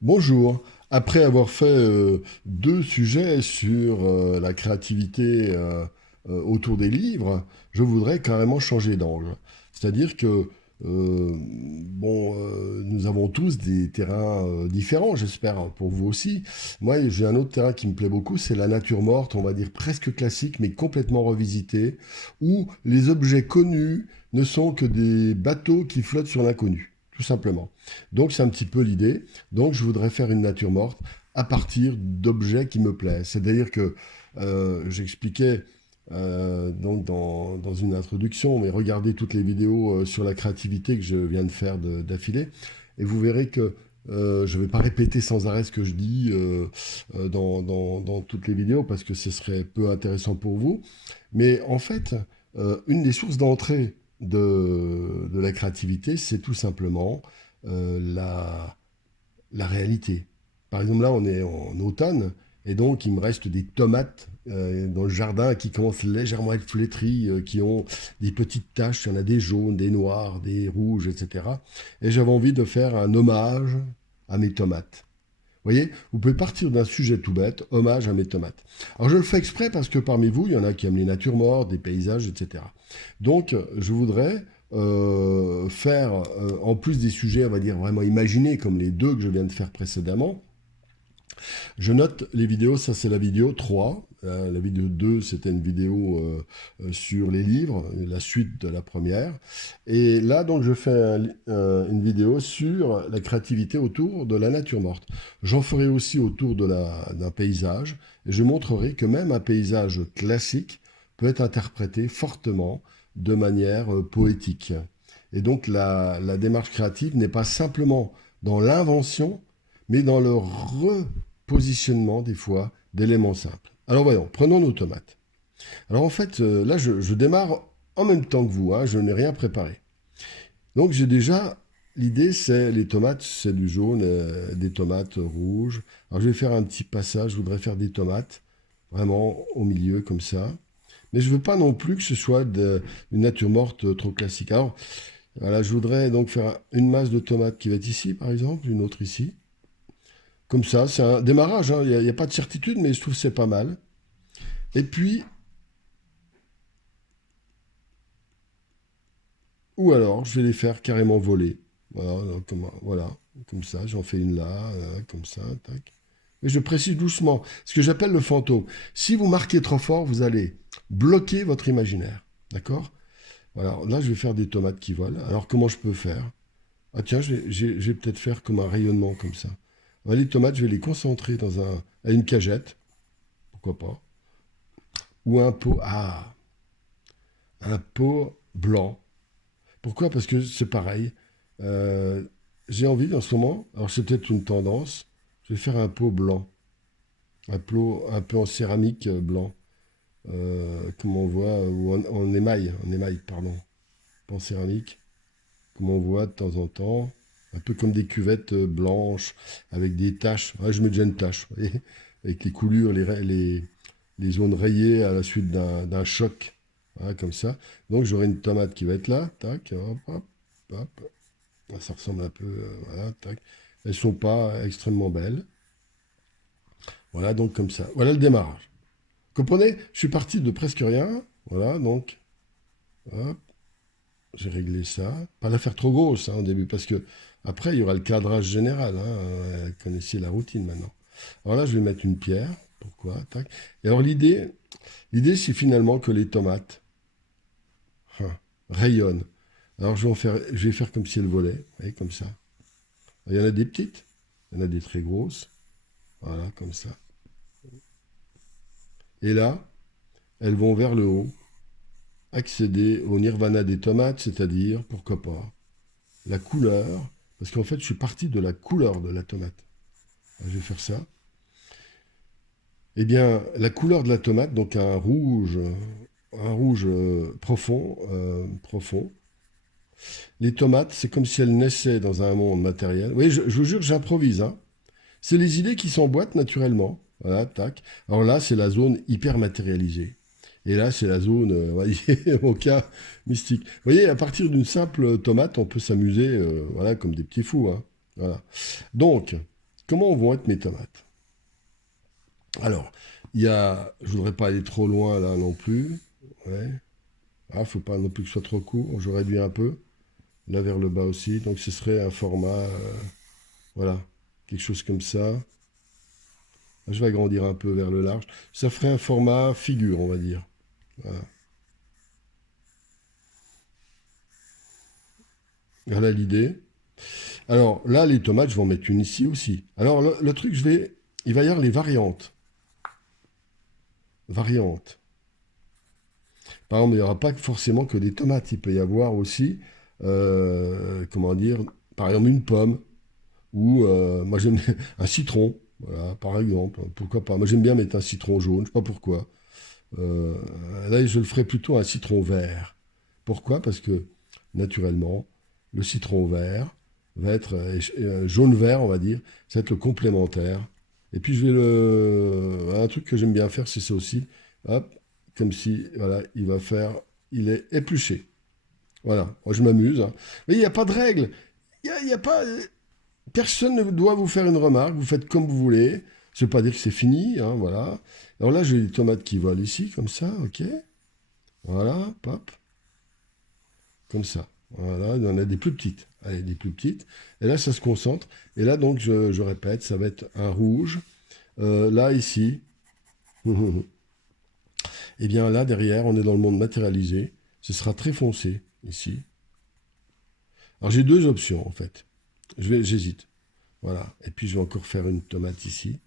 Bonjour. Après avoir fait deux sujets sur la créativité autour des livres, je voudrais carrément changer d'angle. C'est-à-dire que nous avons tous des terrains différents, j'espère pour vous aussi. Moi, j'ai un autre terrain qui me plaît beaucoup, c'est la nature morte, on va dire presque classique, mais complètement revisité, où les objets connus ne sont que des bateaux qui flottent sur l'inconnu, tout simplement. Donc c'est un petit peu l'idée. Donc je voudrais faire une nature morte à partir d'objets qui me plaisent. C'est-à-dire que j'expliquais donc dans une introduction, mais regardez toutes les vidéos sur la créativité que je viens de faire d'affilée, et vous verrez que je ne vais pas répéter sans arrêt ce que je dis dans toutes les vidéos parce que ce serait peu intéressant pour vous. Mais en fait, une des sources d'entrée de la créativité, c'est tout simplement la réalité. Par exemple, là, on est en automne, et donc il me reste des tomates dans le jardin qui commencent légèrement à être flétries, qui ont des petites taches, il y en a des jaunes, des noirs, des rouges, etc. Et j'avais envie de faire un hommage à mes tomates. Vous voyez, vous pouvez partir d'un sujet tout bête, hommage à mes tomates. Alors je le fais exprès parce que parmi vous, il y en a qui aiment les natures mortes, des paysages, etc. Donc je voudrais faire, en plus des sujets, on va dire, vraiment imaginés, comme les deux que je viens de faire précédemment, je note les vidéos, ça c'est la vidéo 3. La vidéo 2, c'était une vidéo sur les livres, la suite de la première. Et là, donc, je fais une vidéo sur la créativité autour de la nature morte. J'en ferai aussi autour d'un paysage. Et je montrerai que même un paysage classique peut être interprété fortement de manière poétique. Et donc, la démarche créative n'est pas simplement dans l'invention, mais dans le positionnement des fois d'éléments simples. Alors voyons, prenons nos tomates. Alors en fait, là je démarre en même temps que vous, hein, je n'ai rien préparé. Donc j'ai déjà, l'idée c'est les tomates, c'est du jaune, des tomates rouges. Alors je vais faire un petit passage, je voudrais faire des tomates vraiment au milieu comme ça. Mais je veux pas non plus que ce soit une nature morte trop classique. Alors voilà, je voudrais donc faire une masse de tomates qui va être ici par exemple, une autre ici. Comme ça, c'est un démarrage, hein. Il n'y a pas de certitude, mais je trouve que c'est pas mal. Et puis, ou alors, je vais les faire carrément voler. Voilà, voilà, comme ça, j'en fais une là, comme ça, tac. Mais je précise doucement, ce que j'appelle le fantôme. Si vous marquez trop fort, vous allez bloquer votre imaginaire. D'accord? Voilà, là, je vais faire des tomates qui volent. Alors, comment je peux faire? Ah tiens, je vais peut-être faire comme un rayonnement comme ça. Alors, les tomates, je vais les concentrer à une cagette, pourquoi pas. Ou un pot. Ah, un pot blanc. Pourquoi? Parce que c'est pareil. Euh, j'ai envie en ce moment, alors c'est peut-être une tendance, je vais faire un pot blanc, un pot un peu en céramique blanc, comme on voit, ou en émail, pardon, pas en céramique, comme on voit de temps en temps, un peu comme des cuvettes blanches avec des taches. Ah, je mets déjà une tache, vous voyez, avec les coulures, les zones rayées à la suite d'un choc. Voilà, comme ça. Donc j'aurai une tomate qui va être là. Tac, hop, hop, hop. Ça ressemble un peu. Voilà, tac. Elles sont pas extrêmement belles. Voilà, donc comme ça. Voilà le démarrage. Comprenez? Je suis parti de presque rien. Voilà, donc, hop, j'ai réglé ça. Pas la faire trop grosse au début, parce que après, il y aura le cadrage général. Connaissez la routine maintenant. Alors là, je vais mettre une pierre. Pourquoi? Tac. Et alors l'idée, c'est finalement que les tomates rayonnent. Alors je vais faire comme si elles volaient, vous voyez, comme ça. Il y en a des petites, il y en a des très grosses, voilà, comme ça. Et là, elles vont vers le haut, accéder au nirvana des tomates, c'est-à-dire, pourquoi pas, la couleur, parce qu'en fait, je suis parti de la couleur de la tomate. Je vais faire ça. Eh bien, la couleur de la tomate, donc un rouge profond. Les tomates, c'est comme si elles naissaient dans un monde matériel. Oui, je vous jure, j'improvise, hein. C'est les idées qui s'emboîtent naturellement. Voilà, tac. Alors là, c'est la zone hyper matérialisée. Et là, c'est la zone, on va dire, au cas mystique. Vous voyez, à partir d'une simple tomate, on peut s'amuser, voilà, comme des petits fous, hein. Voilà. Donc, comment vont être mes tomates? Alors, je voudrais pas aller trop loin là non plus. Ouais. Ah, faut pas non plus que ce soit trop court. Je réduis un peu, là vers le bas aussi. Donc ce serait un format, voilà, quelque chose comme ça. Je vais agrandir un peu vers le large. Ça ferait un format figure, on va dire. Voilà, voilà l'idée. Alors là, les tomates, je vais en mettre une ici aussi. Alors le truc, il va y avoir les variantes. Variantes. Par exemple, il n'y aura pas forcément que des tomates. Il peut y avoir aussi, comment dire, par exemple une pomme ou moi j'aime un citron. Voilà, par exemple. Pourquoi pas? Moi j'aime bien mettre un citron jaune. Je sais pas pourquoi. Euh, Là, je le ferai plutôt un citron vert. Pourquoi? Parce que naturellement, le citron vert va être jaune-vert, on va dire. Ça va être le complémentaire. Et puis un truc que j'aime bien faire, c'est ça aussi. Hop, comme si, voilà, il est épluché. Voilà, moi je m'amuse, hein. Mais il n'y a pas de règle. Il y a pas, personne ne doit vous faire une remarque. Vous faites comme vous voulez. Ça ne veut pas dire que c'est fini, hein, voilà. Alors là, j'ai des tomates qui volent ici, comme ça, ok. Voilà, pop, comme ça. Voilà, il y en a des plus petites. Allez, des plus petites. Et là, ça se concentre. Et là, donc, je répète, ça va être un rouge. Là, ici. Et bien là, derrière, on est dans le monde matérialisé. Ce sera très foncé, ici. Alors, j'ai deux options, en fait. J'hésite. Voilà. Et puis, je vais encore faire une tomate ici.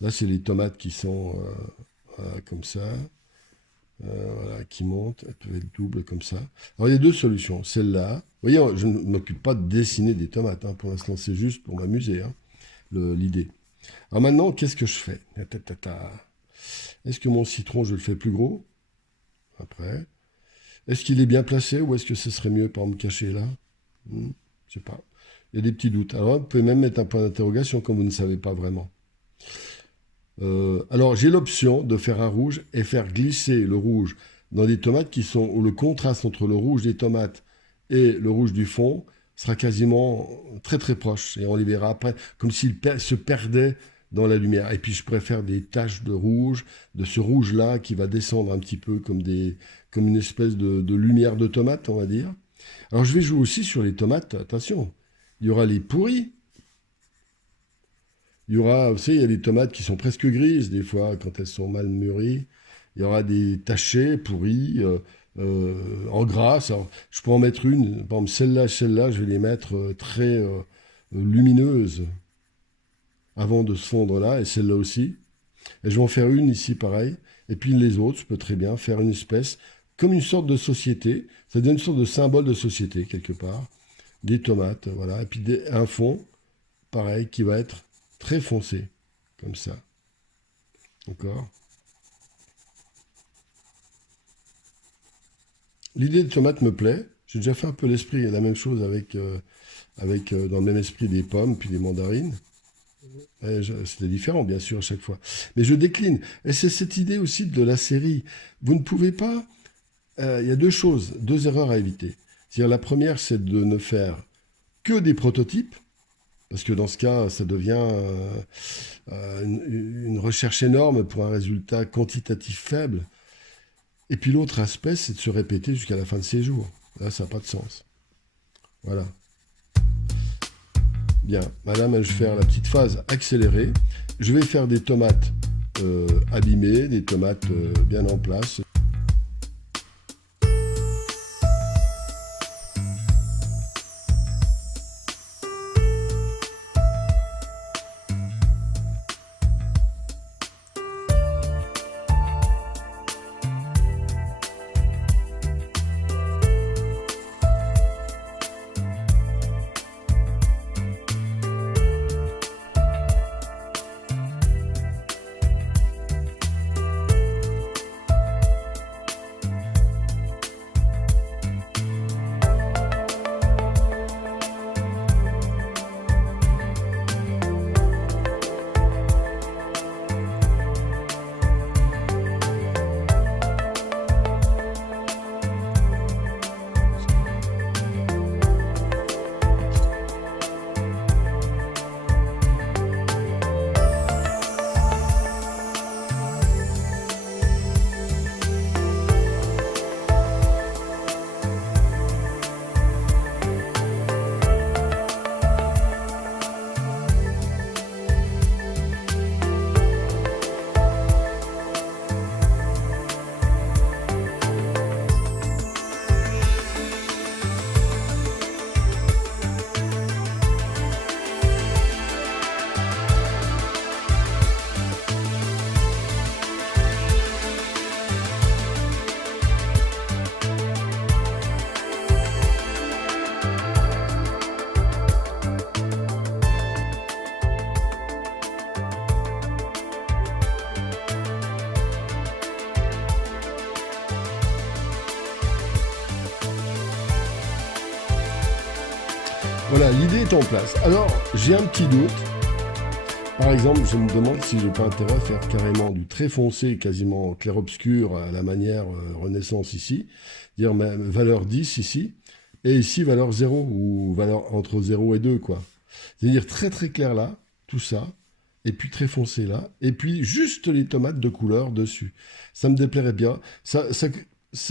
Là, c'est les tomates qui sont voilà, comme ça. Voilà, qui montent. Elles peuvent être doubles comme ça. Alors, il y a deux solutions. Celle-là. Vous voyez, je ne m'occupe pas de dessiner des tomates, hein. Pour l'instant, c'est juste pour m'amuser, hein, l'idée. Alors maintenant, qu'est-ce que je fais? Est-ce que mon citron, je le fais plus gros? Après. Est-ce qu'il est bien placé ou est-ce que ce serait mieux par me cacher là? Je sais pas. Il y a des petits doutes. Alors, vous pouvez même mettre un point d'interrogation comme vous ne savez pas vraiment. Alors, j'ai l'option de faire un rouge et faire glisser le rouge dans des tomates où le contraste entre le rouge des tomates et le rouge du fond sera quasiment très très proche. Et on les verra après comme s'ils se perdaient dans la lumière. Et puis, je préfère des taches de rouge, de ce rouge-là qui va descendre un petit peu comme une espèce de lumière de tomate, on va dire. Alors, je vais jouer aussi sur les tomates. Attention, il y aura les pourris. Il y aura, vous savez, il y a des tomates qui sont presque grises, des fois, quand elles sont mal mûries. Il y aura des tachées, pourries, en gras. Alors, je peux en mettre une. Par exemple, celle-là, je vais les mettre très lumineuses avant de se fondre là, et celle-là aussi. Et je vais en faire une ici, pareil. Et puis les autres, je peux très bien faire une espèce, comme une sorte de société. Ça donne une sorte de symbole de société, quelque part. Des tomates, voilà. Et puis un fond, pareil, qui va être très foncé, comme ça. D'accord? L'idée de tomate me plaît. J'ai déjà fait un peu la même chose dans le même esprit des pommes, puis des mandarines. C'était différent, bien sûr, à chaque fois. Mais je décline. Et c'est cette idée aussi de la série. Vous ne pouvez pas... Il y a deux choses, deux erreurs à éviter. C'est-à-dire, la première, c'est de ne faire que des prototypes, parce que dans ce cas, ça devient une recherche énorme pour un résultat quantitatif faible. Et puis l'autre aspect, c'est de se répéter jusqu'à la fin de ses jours. Là, ça n'a pas de sens. Voilà. Bien, madame, je vais faire la petite phase accélérée. Je vais faire des tomates abîmées, des tomates bien en place. Voilà, l'idée est en place. Alors, j'ai un petit doute. Par exemple, je me demande si je n'ai pas intérêt à faire carrément du très foncé, quasiment clair-obscur, à la manière Renaissance ici, dire valeur 10 ici, et ici valeur 0, ou valeur entre 0 et 2, quoi. C'est-à-dire très très clair là, tout ça, et puis très foncé là, et puis juste les tomates de couleur dessus. Ça me déplairait bien. Ça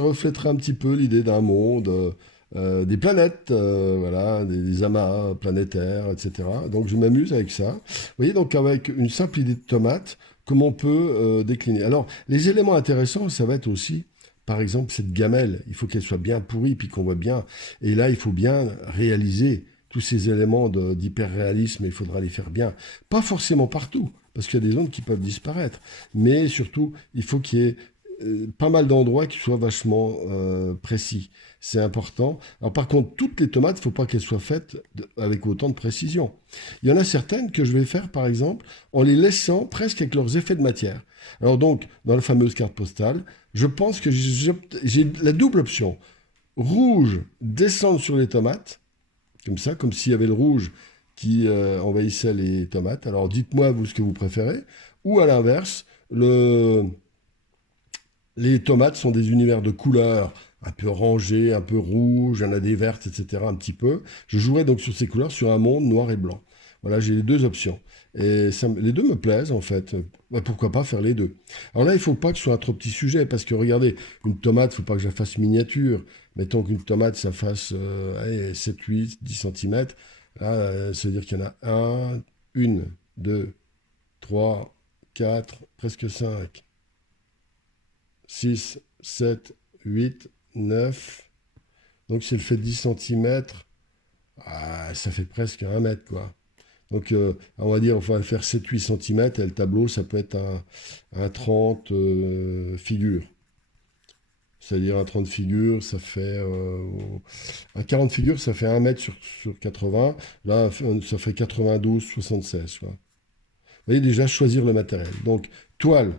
reflèterait un petit peu l'idée d'un monde, des planètes, voilà, des amas planétaires, etc. Donc je m'amuse avec ça. Vous voyez, donc avec une simple idée de tomate, comment on peut décliner. Alors, les éléments intéressants, ça va être aussi, par exemple, cette gamelle. Il faut qu'elle soit bien pourrie, puis qu'on voit bien. Et là, il faut bien réaliser tous ces éléments d'hyperréalisme, il faudra les faire bien. Pas forcément partout, parce qu'il y a des zones qui peuvent disparaître. Mais surtout, il faut qu'il y ait pas mal d'endroits qui soient vachement précis. C'est important. Alors par contre, toutes les tomates, il ne faut pas qu'elles soient faites avec autant de précision. Il y en a certaines que je vais faire, par exemple, en les laissant presque avec leurs effets de matière. Alors donc, dans la fameuse carte postale, je pense que j'ai la double option. Rouge, descendre sur les tomates, comme ça, comme s'il y avait le rouge qui envahissait les tomates. Alors dites-moi vous ce que vous préférez. Ou à l'inverse, les tomates sont des univers de couleurs un peu orangées, un peu rouges, il y en a des vertes, etc. un petit peu. Je jouerai donc sur ces couleurs sur un monde noir et blanc. Voilà, j'ai les deux options. Et les deux me plaisent en fait. Bah, pourquoi pas faire les deux? Alors là, il ne faut pas que ce soit un trop petit sujet, parce que regardez, une tomate, il ne faut pas que je la fasse miniature. Mettons qu'une tomate, ça fasse allez, 7, 8, 10 cm. Là, ça veut dire qu'il y en a un, une, deux, trois, quatre, presque 5. 6, 7, 8, 9. Donc si elle fait 10 cm, ça fait presque 1 mètre, quoi. Donc on va dire, on va faire 7-8 cm, et le tableau, ça peut être un 30 figures. C'est-à-dire un 30 figures, ça fait... un 40 figures, ça fait 1 mètre sur 80. Là, ça fait 92, 76. Quoi. Vous voyez déjà choisir le matériel. Donc, toile,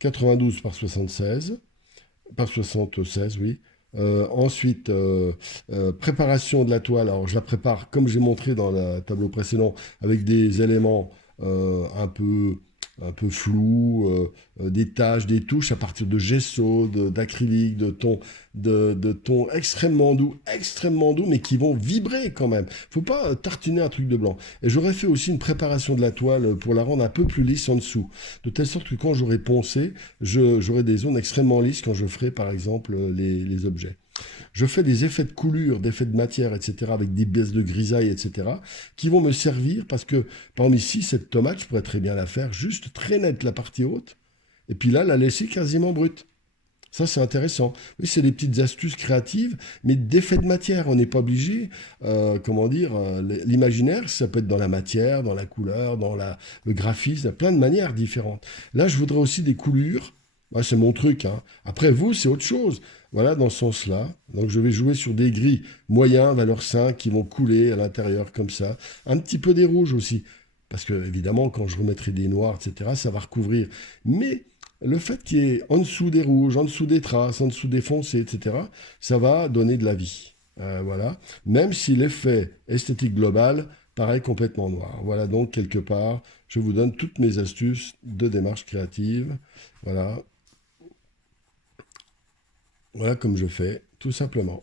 92 par 76. Par 76, oui. Ensuite, préparation de la toile. Alors, je la prépare comme j'ai montré dans le tableau précédent, avec des éléments un peu flous, des taches, des touches à partir de gesso, d'acrylique, de tons extrêmement doux, mais qui vont vibrer quand même. Faut pas tartiner un truc de blanc. Et j'aurais fait aussi une préparation de la toile pour la rendre un peu plus lisse en dessous, de telle sorte que quand j'aurai poncé, j'aurai des zones extrêmement lisses quand je ferai par exemple les objets. Je fais des effets de coulure, d'effets de matière, etc., avec des baisses de grisaille, etc., qui vont me servir parce que, par exemple, ici, cette tomate, je pourrais très bien la faire juste très nette, la partie haute, et puis là, la laisser quasiment brute. Ça, c'est intéressant. Oui, c'est des petites astuces créatives, mais d'effets de matière. On n'est pas obligé, comment dire, l'imaginaire, ça peut être dans la matière, dans la couleur, le graphisme, plein de manières différentes. Là, je voudrais aussi des coulures. Ouais, c'est mon truc, hein. Après, vous, c'est autre chose. Voilà, dans ce sens-là. Donc, je vais jouer sur des gris moyens, valeur 5, qui vont couler à l'intérieur, comme ça. Un petit peu des rouges aussi. Parce que, évidemment, quand je remettrai des noirs, etc., ça va recouvrir. Mais le fait qu'il y ait en dessous des rouges, en dessous des traces, en dessous des foncés, etc., ça va donner de la vie. Voilà. Même si l'effet esthétique global paraît complètement noir. Voilà, donc, quelque part, je vous donne toutes mes astuces de démarche créative. Voilà. Voilà comme je fais, tout simplement.